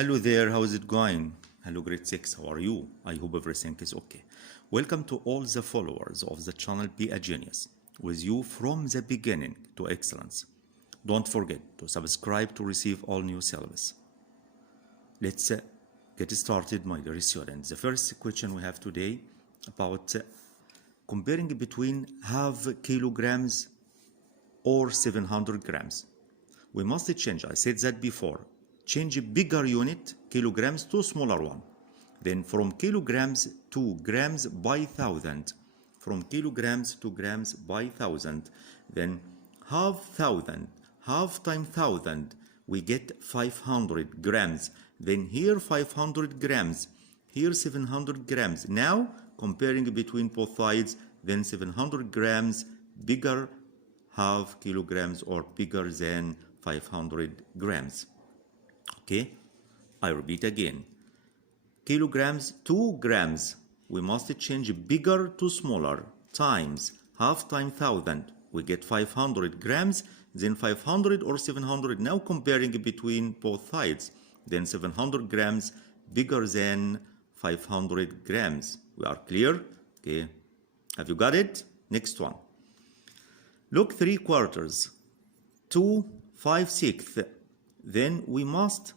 Hello there, how is it going? Hello grade 6, how are you? I hope everything is okay. Welcome to all the followers of the channel Be a Genius, with you from the beginning to excellence. Don't forget to subscribe to receive all new syllabus. Let's get started, my dear students. The first question we have today about comparing between half kilograms or 700 grams. We must change, I said that before, change a bigger unit, kilograms, to smaller one. Then from kilograms to grams by thousand. From kilograms to grams by thousand. Then half thousand, half times thousand, we get 500 grams. Then here 500 grams, here 700 grams. Now comparing between both sides, then 700 grams bigger half kilograms or bigger than 500 grams. Okay, I repeat again. Kilograms to grams, we must change bigger to smaller, times half times thousand, we get 500 grams, then 500 or 700. Now comparing between both sides, then 700 grams bigger than 500 grams. We are clear? Okay, have you got it? Next one. Look, 3/4, 2 5/6. Then we must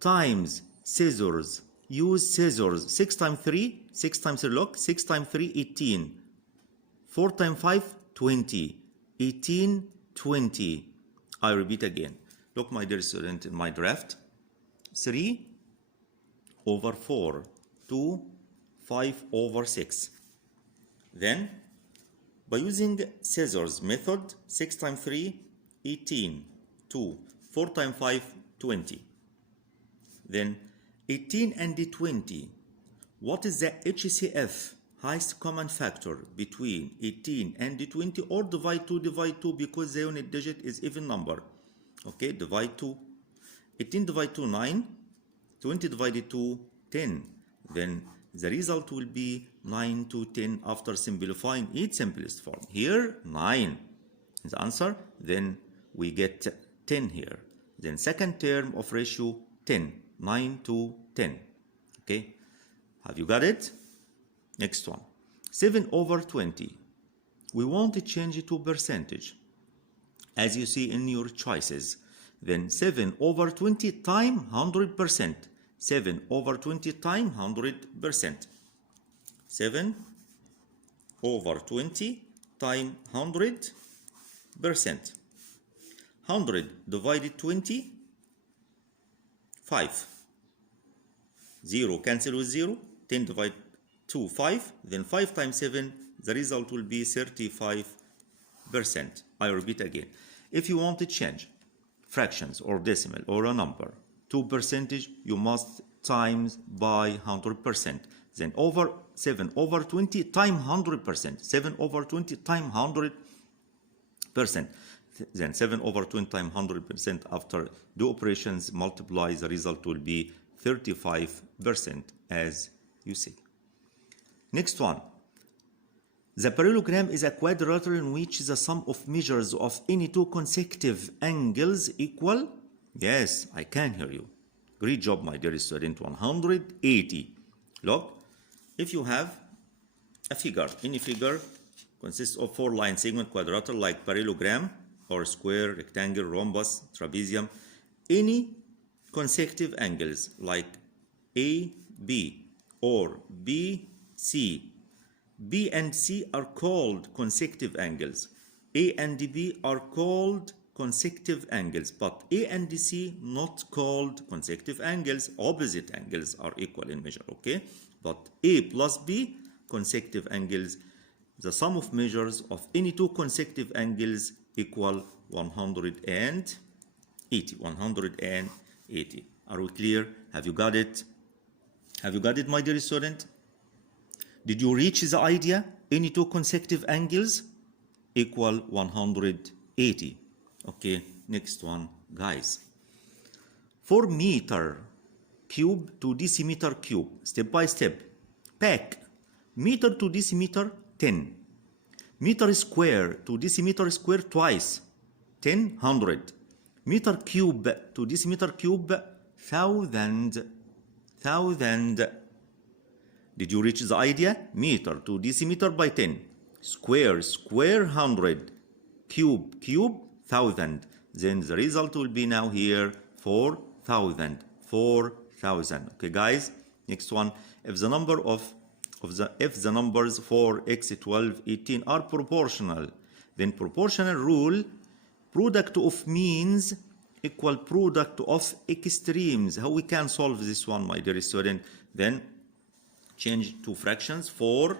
times scissors. Use scissors. 6 times 3, 6 times 3, look, 6 times 3, 18. 4 times 5, 20. 18, 20. I repeat again. Look, my dear student, in my draft. 3 over 4, 2, 5 over 6. Then, by using scissors method, 6 times 3, 18, 2, 4 times 5, 20. Then 18 and 20. What is the HCF, highest common factor, between 18 and 20? Or divide 2 because the unit digit is even number. Okay, divide 2. 18 divided 2, 9. 20 divided 2, 10. Then the result will be 9 to 10 after simplifying its simplest form. Here, 9 is the answer. Then we get 10 here. Then second term of ratio, 10. 9 to 10. Okay, have you got it? Next one. 7 over 20. We want to change it to percentage, as you see in your choices. Then 7 over 20 times 100%. 7 over 20 times 100%. 7 over 20 times 100%. 100 divided 20, 5. 0 cancel with 0. 10 divided 2, 5. Then 5 times 7, the result will be 35%. I repeat again. If you want to change fractions or decimal or a number to percentage, you must times by 100%. Then over 7 over 20 times 100%. 7 over 20 times 100%. Then 7 over 20 times 100%. After do operations, multiply, the result will be 35%, as you see. Next one. The parallelogram is a quadrilateral in which the sum of measures of any two consecutive angles equal. Yes, I can hear you. Great job, my dear student. 180. Look, if you have a figure, any figure consists of 4 line segment quadrilateral like parallelogram or square, rectangle, rhombus, trapezium, any consecutive angles like A, B or B, C. B and C are called consecutive angles. A and B are called consecutive angles, but A and C not called consecutive angles. Opposite angles are equal in measure, okay? But A plus B, consecutive angles. The sum of measures of any two consecutive angles equal 180. 180. Are we clear? Have you got it? Have you got it, my dear student? Did you reach the idea? Any two consecutive angles equal 180. Okay, next one, guys. 4 meter cube to decimeter cube, step by step. Pack meter to decimeter, 10. Meter square to decimeter square twice, 10, 100. Meter cube to decimeter cube, thousand. Did you reach the idea? Meter to decimeter by 10. Square, 100. Cube, 1000. Then the result will be now here 4,000. Okay, guys. Next one. If the numbers 4, x, 12, 18 are proportional, then proportional rule, product of means equal product of extremes. How we can solve this one, my dear student? Then change to fractions. 4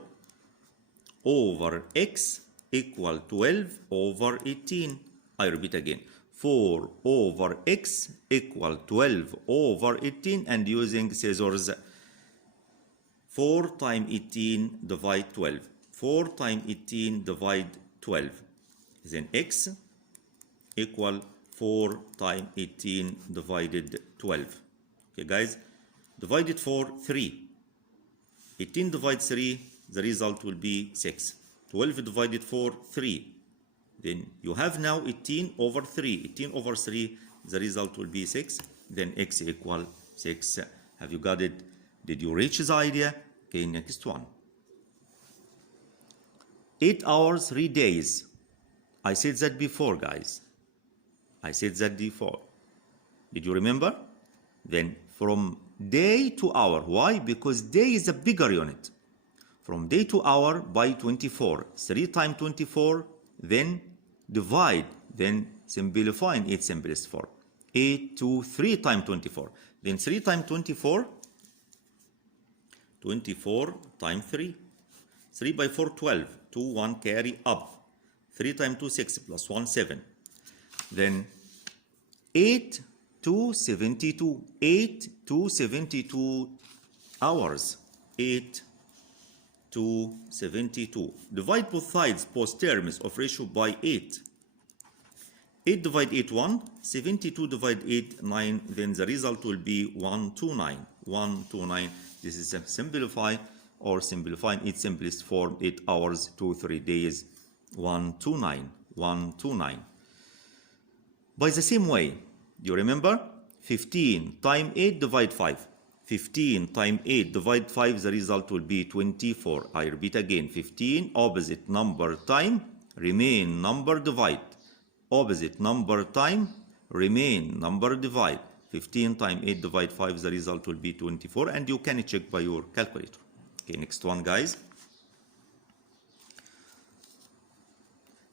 over x equal 12 over 18. I repeat again. 4 over x equal 12 over 18, and using scissors, 4 times 18 divide 12. 4 times 18 divide 12. Then x equal 4 times 18 divided 12. Okay, guys, divided for 3. 18 divided 3, the result will be 6. 12 divided 4, 3. Then you have now 18 over 3. 18 over 3, the result will be 6. Then x equal 6. Have you got it? Did you reach the idea? Okay, next one. 8 hours, 3 days. I said that before, guys. I said that before. Did you remember? Then from day to hour. Why? Because day is a bigger unit. From day to hour by 24. 3 times 24, then divide, then simplifying 8 simplest form. 8 to 3 times 24. Then 3 times 24, 24 times 3. 3 by 4, 12. 2, 1 carry up. 3 times 2, 6 plus 1, 7. Then 8 to 72. 8 to 72 hours. 8 to 72. Divide both sides, both terms of ratio by 8. 8 divide 8, 1. 72 divide 8, 9. Then the result will be 129. 129. This is a simplify or simplifying its simplest form. 8 hours to 3 days. 129. 129. By the same way, do you remember? 15 times 8 divide 5. 15 times 8 divide 5, the result will be 24. I repeat again, 15 opposite number time, remain number divide. Opposite number time, remain number divide. 15 times 8 divide 5, the result will be 24, and you can check by your calculator. Okay, next one, guys.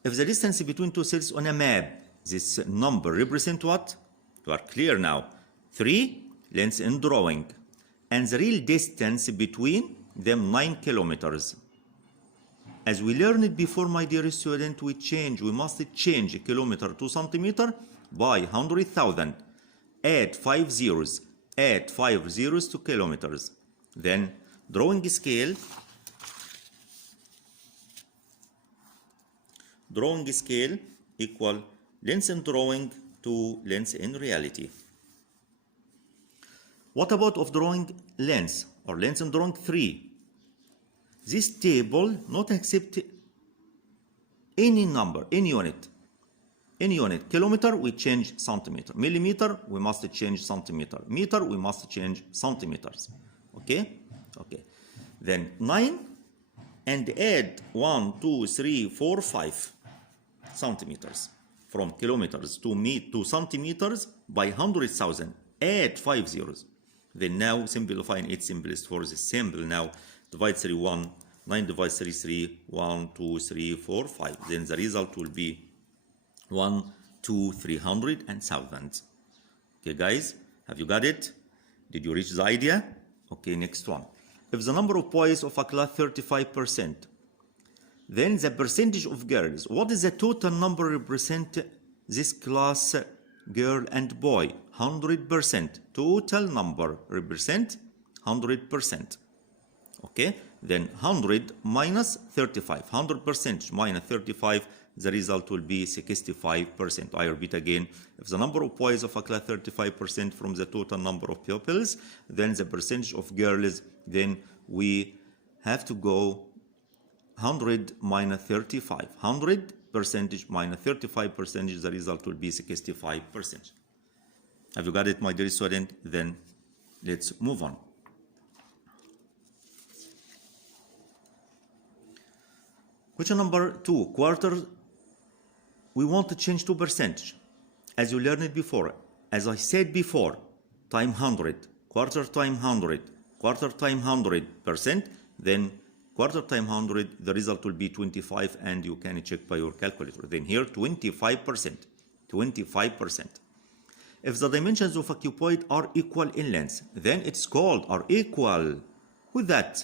If the distance between two cells on a map, this number represent what? You are clear now. 3 lengths in drawing. And the real distance between them 9 kilometers. As we learned before, my dear student, we must change a kilometer to centimeter by 100,000. Add 5 zeros. Add 5 zeros to kilometers. Then drawing scale. Drawing scale equal length in drawing to length in reality. What about of drawing length or length in drawing 3? This table not accept any number, any unit. Any unit. Kilometer, we change centimeter. Millimeter, we must change centimeter. Meter, we must change centimeters. Okay? Okay. Then 9 and add 1, 2, 3, 4, 5 centimeters. From kilometers to centimeters by 100,000. Add 5 zeros. Then now simplifying its simplest for the symbol. Now divide 3, 1. 9 divide 3, 3. 1, 2, 3, 4, 5. Then the result will be 1, 2, 300 and 1,000. Okay, guys, have you got it? Did you reach the idea? Okay, next one. If the number of boys of a class 35%, then the percentage of girls. What is the total number represent this class? Girl and boy, 100%. Total number represent 100%. Okay, then 100 minus 35. 100% minus 35, the result will be 65%. I repeat again, if the number of boys of a class 35% from the total number of pupils, then the percentage of girls, then we have to go 100 minus 35. 100% percentage minus 35 percentage, the result will be 65 percentage. Have you got it, my dear student? Then let's move on. Question number 2, quarter, we want to change to percentage. As you learned before, as I said before, time 100, quarter time 100, quarter time 100%, then quarter time 100, the result will be 25, and you can check by your calculator. Then here 25%, 25%. If the dimensions of a cuboid are equal in length, then it's called are equal. Who's that?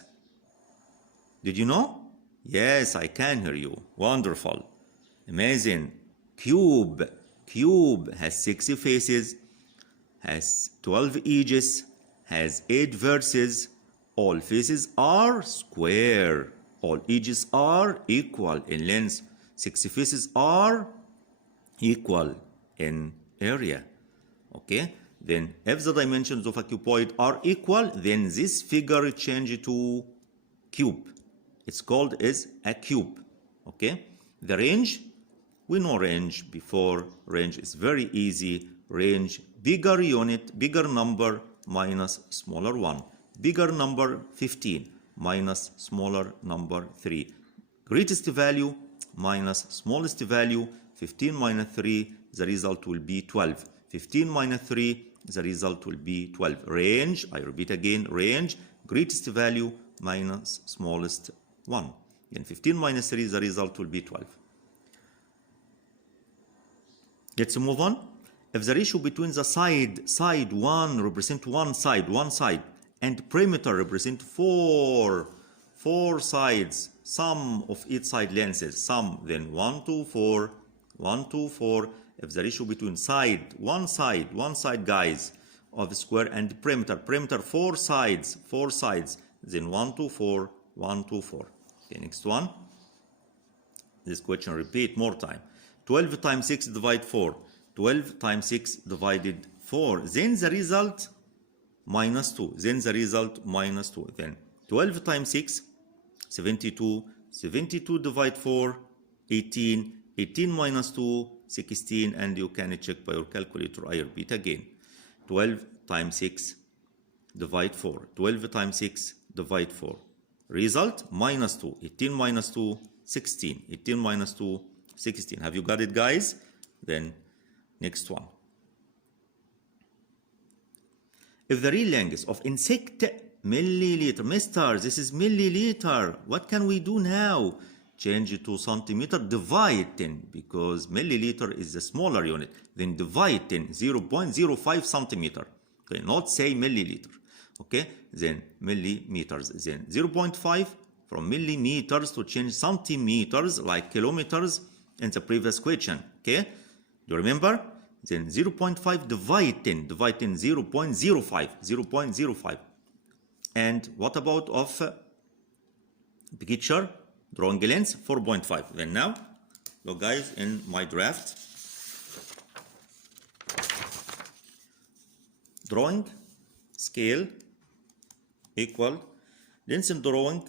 Did you know? Yes, I can hear you. Wonderful. Amazing. Cube. Cube has 6 faces, has 12 edges, has 8 verses. All faces are square. All edges are equal in length. 6 faces are equal in area. Okay? Then if the dimensions of a cuboid are equal, then this figure changes to cube. It's called as a cube. Okay? The range, we know range before. Range is very easy. Range, bigger unit, bigger number minus smaller one. Bigger number 15 minus smaller number 3. Greatest value minus smallest value. 15 minus 3, the result will be 12. 15 minus 3, the result will be 12. Range, I repeat again, range, greatest value minus smallest one. Then 15 minus 3, the result will be 12. Let's move on. If the ratio between the side 1 represent one side, and perimeter represent four sides, sum of each side lengths, sum, then 1 to 4, 1 to 4. If the ratio between one side guys of square and perimeter 4 sides, then 1 to 4, 1 to 4. Okay, next one. This question repeat more time. 12 times 6 divide 4. 12 times 6 divided 4. Then the result minus 2. Then the result minus 2. Then 12 times 6, 72. 72 divide 4, 18. 18 minus 2, 16. And you can check by your calculator. I repeat again. 12 times 6 divide 4. 12 times 6 divide 4. Result minus 2. 18 minus 2, 16. 18 minus 2, 16. Have you got it, guys? Then next one. If the real length of insect milliliter, mister, this is milliliter. What can we do now? Change it to centimeter, divide 10, because milliliter is the smaller unit. Then divide 10, 0.05 centimeter. Okay, not say milliliter. Okay, then millimeters. Then 0.5 from millimeters to change centimeters like kilometers in the previous question. Okay, do you remember? Then 0.5 divide 10, 0.05, 0.05. And what about of picture? Drawing length 4.5. Then now, look guys in my draft. Drawing scale equal length in drawing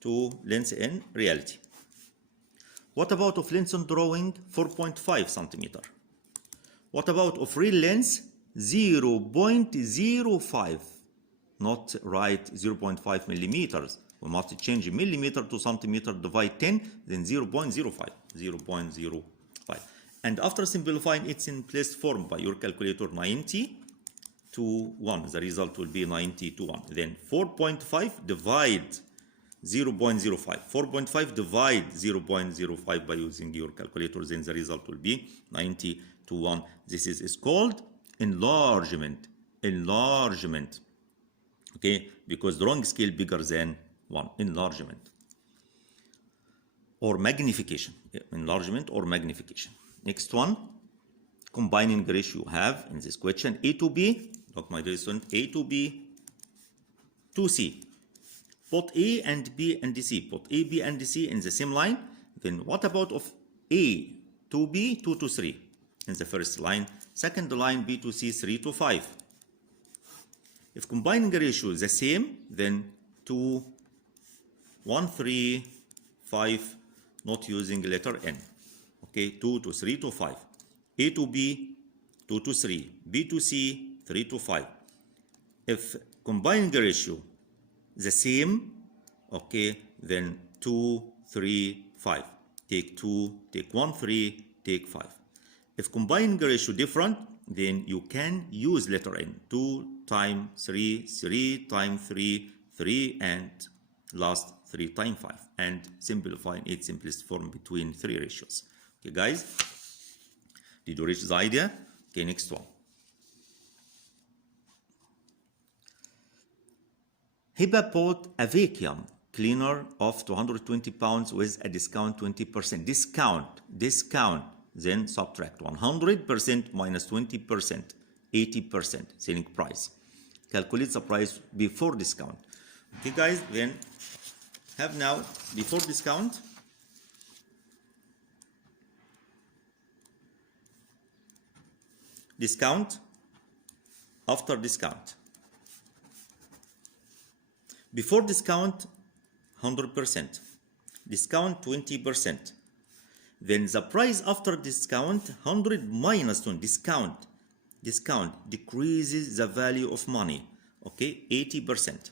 to length in reality. What about of length in drawing 4.5 centimeter? What about of real length 0.05? Not right 0.5 millimeters. We must change millimeter to centimeter, divide 10, then 0.05. 0.05. And after simplifying, it's in place form by your calculator 90 to 1. The result will be 90 to 1. Then 4.5 divide 0.05. 4.5 divide 0.05 by using your calculator. Then the result will be 90 to 1. This is called enlargement. Enlargement. Okay, because drawing scale bigger than 1. Enlargement or magnification. Enlargement or magnification. Next one, combining ratio have in this question A to B. Look, my dear student, A to B to C. Put A and B and C. Put A, B, and C in the same line. Then what about of A to B 2 to 3 in the first line? Second line B to C 3 to 5. If combining ratio is the same, then 2, 1, 3, 5, not using letter N. Okay, 2 to 3 to 5. A to B, 2 to 3. B to C, 3 to 5. If combining ratio the same, okay, then 2, 3, 5. Take 2, take 1, 3, take 5. If combining ratio different, then you can use letter N. 2 times 3, 3 times 3, 3, and last 3 times 5. And simplifying its simplest form between 3 ratios. Okay, guys? Did you reach the idea? Okay, next one. Hiba bought a vacuum cleaner of 220 pounds with a discount 20%. Discount. Then subtract 100% minus 20%, 80% selling price. Calculate the price before discount. Okay, guys, then have now before discount. Discount, after discount. Before discount, 100%. Discount, 20%. Then the price after discount, 100 minus 20, discount decreases the value of money, okay, 80%.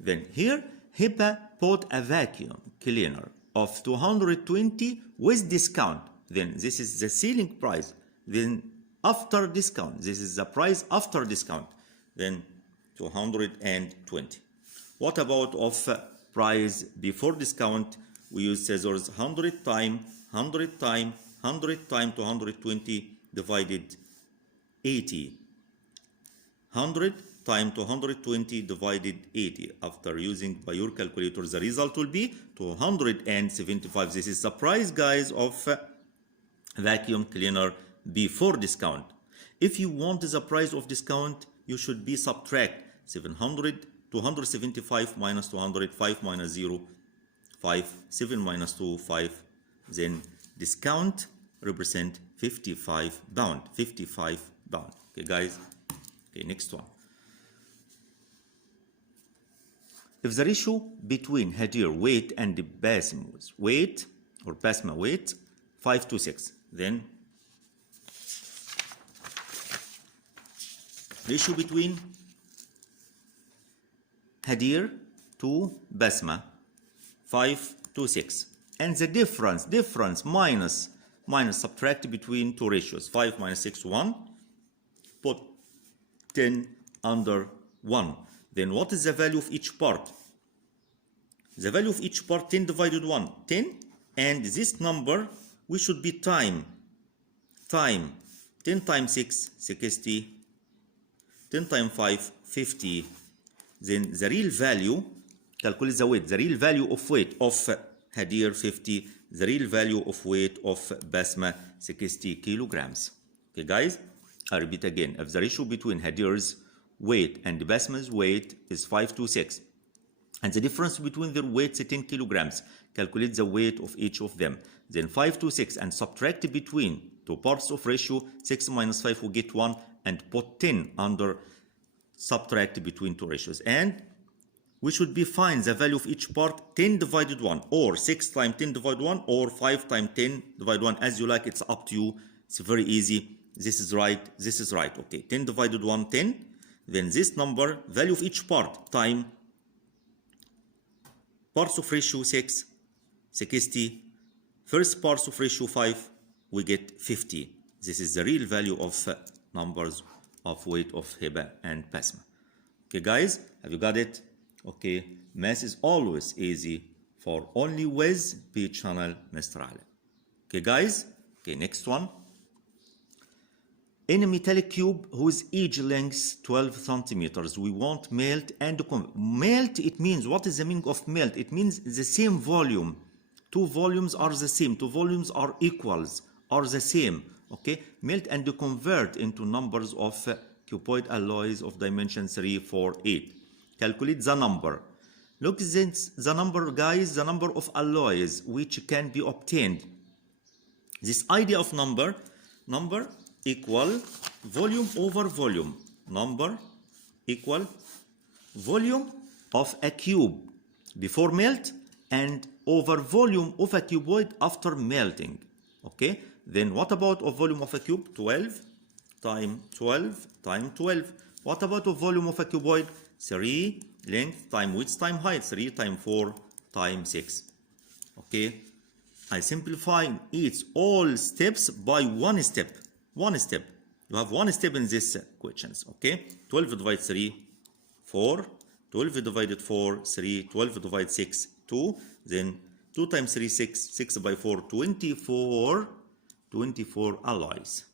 Then here, Hiba bought a vacuum cleaner of 220 with discount. Then this is the selling price. Then after discount, this is the price after discount. Then 220. What about of price before discount? We use scissors. 100 times 220 divided 80. 100 times 220 divided 80. After using by your calculator, the result will be 275. This is the price, guys, of vacuum cleaner before discount. If you want the price of discount, you should be subtract 275 minus 200, 5 minus 0, 5, 7 minus 2, 5. Then discount represent 55 pound. 55 pound. Okay, guys. Okay, next one. If the ratio between hadir weight and the basma's weight or basma weight 5 to 6, then ratio between hadir to basma 5 to 6, and the difference minus subtract between two ratios. 5 minus 6, 1. Put 10 under 1. Then what is the value of each part? The value of each part, 10 divided 1, 10. And this number, we should be time. 10 times 6, 60. 10 times 5, 50. Then the real value, calculate the weight. The real value of weight of hadir, 50. The real value of weight of basma, 60 kilograms. Okay, guys? I repeat again. If the ratio between hadir's weight and the basma's weight is 5 to 6, and the difference between their weights is 10 kilograms, calculate the weight of each of them. Then 5 to 6 and subtract between two parts of ratio. 6 minus 5 will get 1, and put 10 under subtract between two ratios. And we should be find the value of each part, 10 divided 1, or 6 times 10 divided 1, or 5 times 10 divided 1. As you like, it's up to you. It's very easy. This is right. This is right. Okay, 10 divided 1, 10. Then this number, value of each part, time, parts of ratio 6, 60. First parts of ratio 5, we get 50. This is the real value of numbers of weight of hiba and basma. Okay, guys, have you got it? Okay, math is always easy for only with B channel Mr. Ali. Okay, guys. Okay, next one. In a metallic cube whose each length 12 centimeters, we want melt and melt. It means, what is the meaning of melt? It means the same volume. Two volumes are the same. Two volumes are equals, are the same. Okay, melt and convert into numbers of cuboid alloys of dimension 3, 4, 8. Calculate the number. Look, this the number, guys, the number of alloys which can be obtained. This idea of number equal volume over volume. Number equal volume of a cube before melt and over volume of a cuboid after melting. Okay, then what about a volume of a cube? 12 times 12 times 12. What about a volume of a cuboid? 3 length times width times height. 3 times 4 times 6. Okay, I simplify each all steps by one step. One step. You have one step in this questions. Okay, 12 divided 3, 4. 12 divided 4, 3. 12 divided 6, 2. Then 2 times 3, 6. 6 by 4, 24. 24 alloys.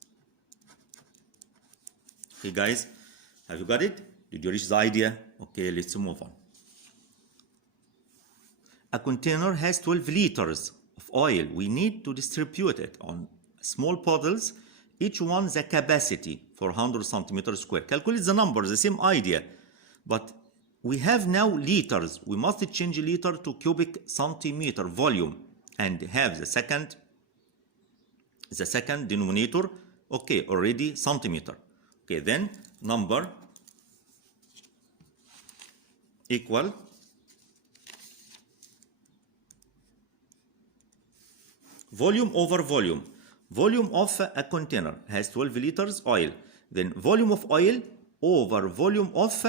Okay, guys, have you got it? Did you reach the idea? Okay, let's move on. A container has 12 liters of oil. We need to distribute it on small bottles, each one the capacity for 100 centimeters square. Calculate the number, the same idea, but we have now liters. We must change liter to cubic centimeter volume and have the second denominator. Okay, already centimeter. Okay, then number equal volume over volume. Volume of a container has 12 liters oil. Then volume of oil over volume of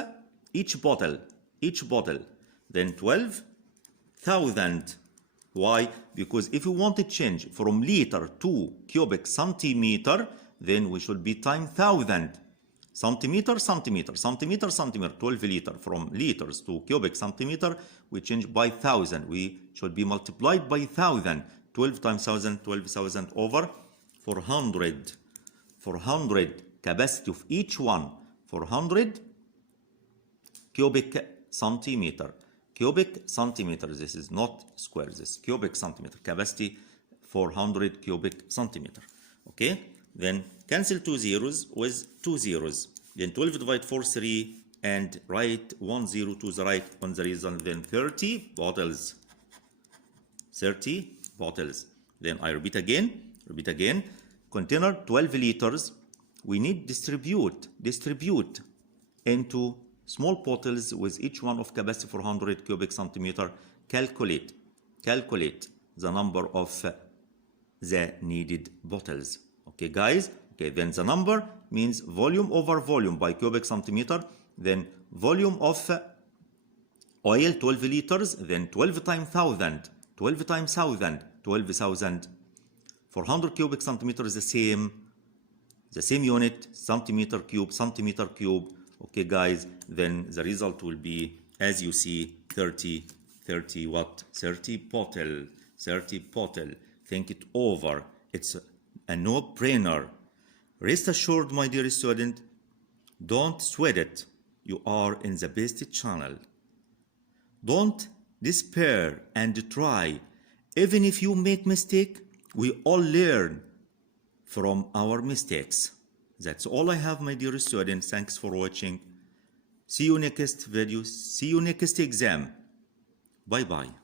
each bottle. Then 12,000. Why? Because if we want to change from liter to cubic centimeter, then we should be times 1,000. Centimeter. 12 liter. From liters to cubic centimeter, we change by 1,000. We should be multiplied by 1,000. 12 times 1,000, 12,000 over 400. 400 capacity of each one. 400 cubic centimeter. Cubic centimeter. This is not square. This is cubic centimeter. Capacity 400 cubic centimeter. Okay. Then cancel 2 zeros with 2 zeros. Then 12 divide 4, 3, and write 1 0 to the right on the result. Then 30 bottles. 30 bottles. Then I repeat again. Container 12 liters. We need distribute into small bottles with each one of capacity 400 cubic centimeter. Calculate the number of the needed bottles. Okay, guys. Okay, then the number means volume over volume by cubic centimeter. Then volume of oil 12 liters. Then 12 times 1,000. 12 times 1,000. 12,000. 400 cubic centimeter is the same unit. Centimeter cube. Okay, guys. Then the result will be, as you see, 30 what? 30 bottle. Think it over. It's a no-brainer. Rest assured, my dear student, don't sweat it. You are in the best channel. Don't despair and try. Even if you make mistake, we all learn from our mistakes. That's all I have, my dear students. Thanks for watching. See you next video. See you next exam. Bye-bye.